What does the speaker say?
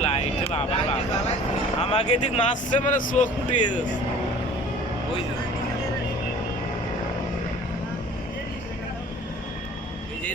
light বাবা বাবা আমাকে দিক মারছে মানে চোখ ফুটিয়ে যাচ্ছে ওই যে এই